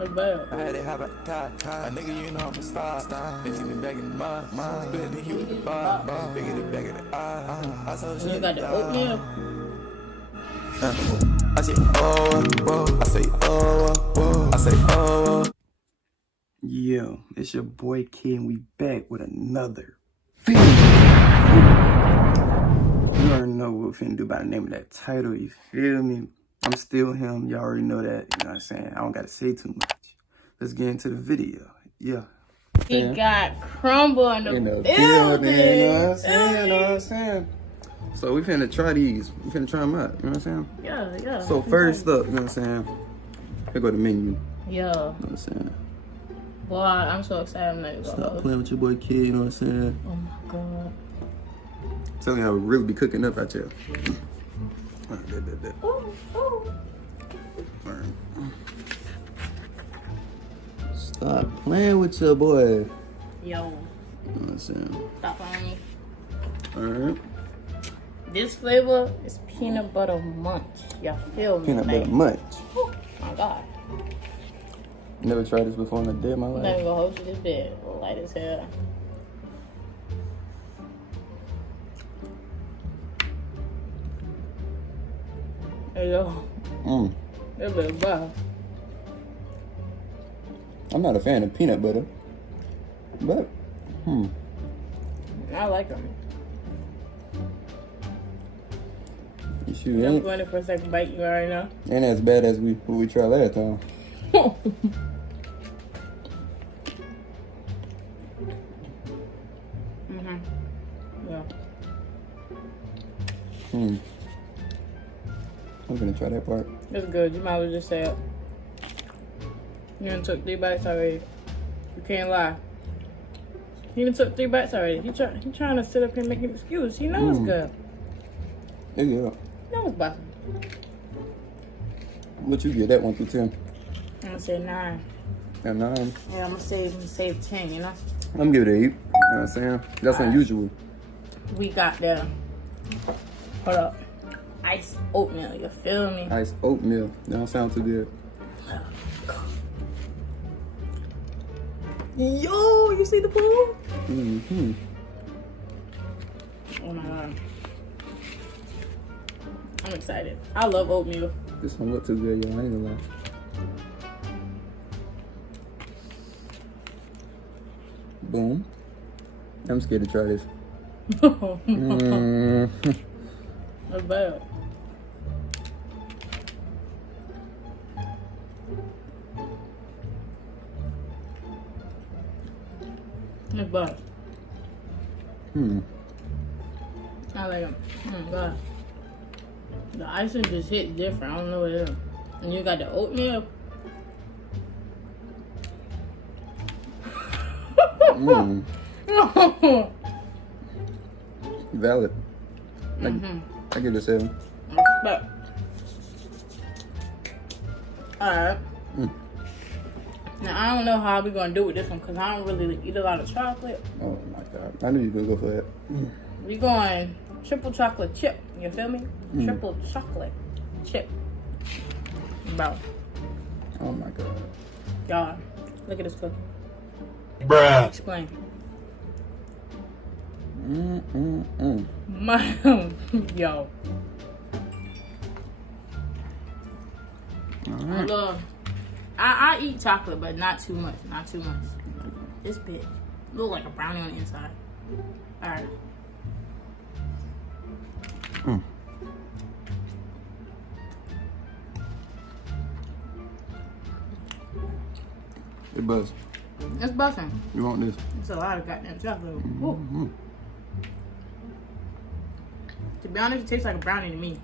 That's bad. I had it high by car. A nigga, you know I'm a star. Bitch, see me back in the mud. Split the heat with the bar. Bigger the back of the eye. I saw shit. You got the oatmeal. I say, oh, whoa. I say, oh, whoa. I say, oh. Yo, it's your boy Kid, and we back with another video. You already know what we're finna do by the name of that title, you feel me? I'm still him, y'all already know that, you know what I'm saying? I don't gotta say too much. Let's get into the video, yeah. He got crumble in the building. You know what I'm saying? So we finna try these, we finna try them out, you know what I'm saying? Yeah. So first up, you know what I'm saying? Here go the menu. Yeah. You know what I'm saying? Boy, I'm so excited. I'm not Stop playing with your boy Kid, you know what I'm saying? Oh my God. Tell me I would really be cooking up out here. Ooh. Stop playing with your boy. Yo. You know what I'm saying? Stop playing me. Alright. This flavor is peanut butter munch. Y'all feel me? Peanut butter man? munch. Oh my God. Never tried this before in a day of my I'm not life. even gonna hold you this bit. Light as hell. Hey yo. That bit bad. I'm not a fan of peanut butter. But, I like them. you sure I'm ain't, going in for a second bite. You already know. ain't as bad as what we tried last time. Yeah. I'm gonna try that part. It's good. You might as well just say it. You done took 3 bites already. You can't lie. He done took 3 bites already. He trying to sit up here and make an excuse. He knows it's good. Yeah. He knows it's busting. What you get? That 1 through 10? I'm gonna say 9. At 9. Yeah, I'm gonna save 10, you know? I'm gonna give it an 8. You know what I'm saying? That's unusual. We got the, hold up, iced oatmeal, you feel me? Iced oatmeal. That don't sound too good. Yo, you see the pool? Mm-hmm. Oh my God. I'm excited. I love oatmeal. This one look too good, y'all. I ain't gonna lie. Boom. I'm scared to try this. That's bad. That's bad. I like them. Oh God. The icing just hit different. I don't know what it is. And you got the oatmeal. Valid. I give it a 7. But, alright. Now, I don't know how we're going to do with this one because I don't really eat a lot of chocolate. Oh my God. I knew you were going to go for that. We're going triple chocolate chip. You feel me? Triple chocolate chip. Bro. Oh my God. Y'all, look at this cookie. Bruh. Explain. Yo. I love. I eat chocolate, but not too much. Not too much. This bit look like a brownie on the inside. All right. It buzz. It's busting. You want this? It's a lot of goddamn chocolate. Ooh. To be honest, it tastes like a brownie to me.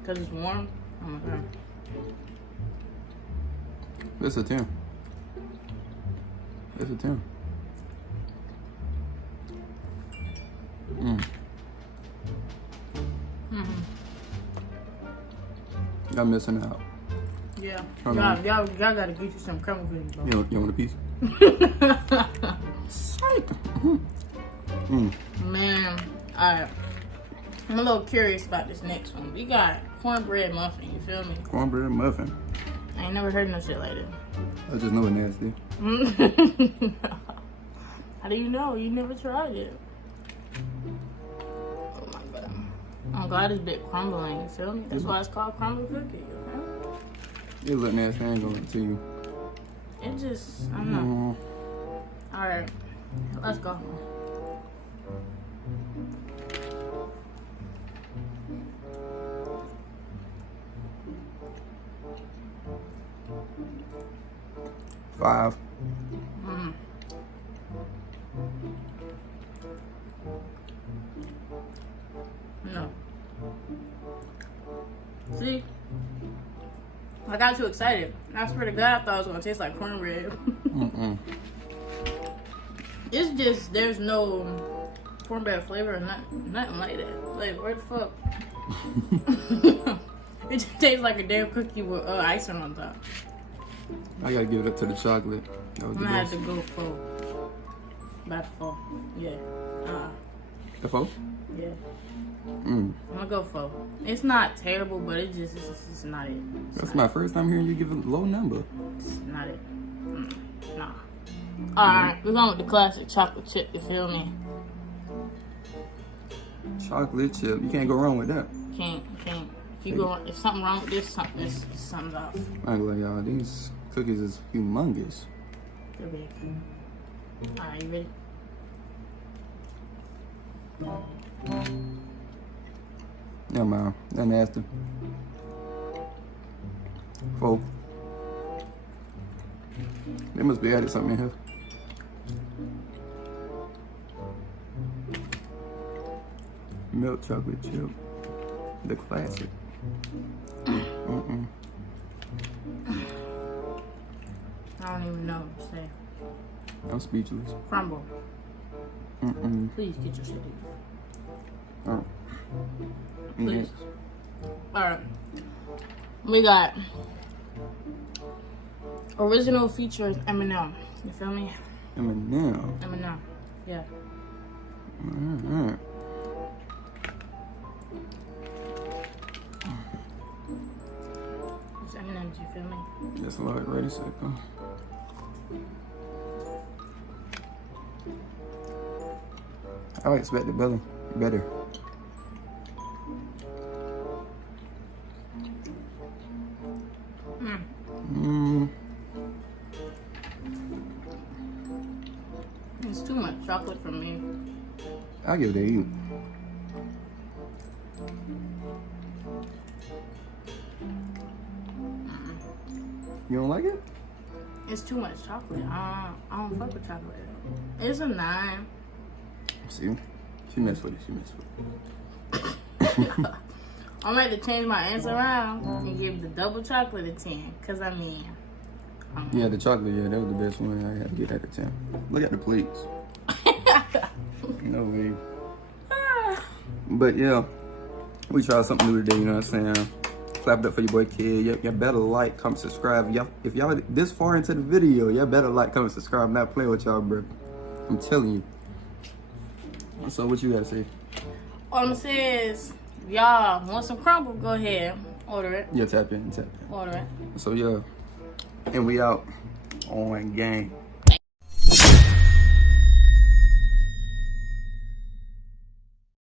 Because it's warm. Oh my God. That's a 10. That's a 10. Y'all missing out. Yeah. Y'all gotta get you some crumble cookies, bro. You want a piece? Man, alright. I'm a little curious about this next one. We got cornbread muffin, you feel me? Cornbread muffin. I ain't never heard no shit like I just know it's nasty. that. How do you know? You never tried it. Oh my god. I'm glad it's bit crumbling, you feel me? That's why it's called crumble cookie, okay? It look nasty, I ain't gonna to you. It just, I don't know. Alright, let's go. Five. No. See? I got too excited. I swear to God, I thought it was gonna taste like cornbread. It's just, there's no cornbread flavor or nothing like that. Like, where the fuck? It just tastes like a damn cookie with icing on top. I gotta give it up to the chocolate. That was I'm the gonna best. have to go full. About to fall. Yeah. The four? Yeah. Mm. I'm gonna go full. It's not terrible, but it's just not it. That's my first time hearing you give a low number. It's not it. Nah. Alright, we're going with the classic chocolate chip, you feel me? Chocolate chip. You can't go wrong with that. Can't. If something wrong with this, something's off. I ain't gonna lie, y'all. These cookies is humongous. They're big. Alright, you ready? Never mind. They're nasty. Four. They must be added something in here. Milk chocolate chip. The classic. I don't even know what to say. I'm speechless. Crumble. Please get your shit in. Oh. Please. Alright. We got original feature M&M. You feel me? M&M. M&M. Yeah. Alright. It's M&M's, you feel me? Just Lord, ready, set, go. I expect the belly better. It's too much chocolate for me. I'll give it a eat. You don't like it? It's too much chocolate. I don't fuck with chocolate. It's a 9. See? She messed with it. She messed with it. I'm ready to change my answer around and give the double chocolate a 10. Cause I mean, Yeah, the chocolate, yeah, that was the best one. I had to get that at 10. Look at the plates. No way. But yeah, we tried something new today, you know what I'm saying? Clap it up for your boy Kid. Y'all better like, comment, subscribe. If y'all this far into the video, y'all better like, comment, subscribe. I'm not playing with y'all, bro. I'm telling you. So what you gotta say? all I'm gonna say is, y'all want some crumble? Go ahead, order it. Yeah, tap in, tap in. Order it. So yeah, and we out on gang.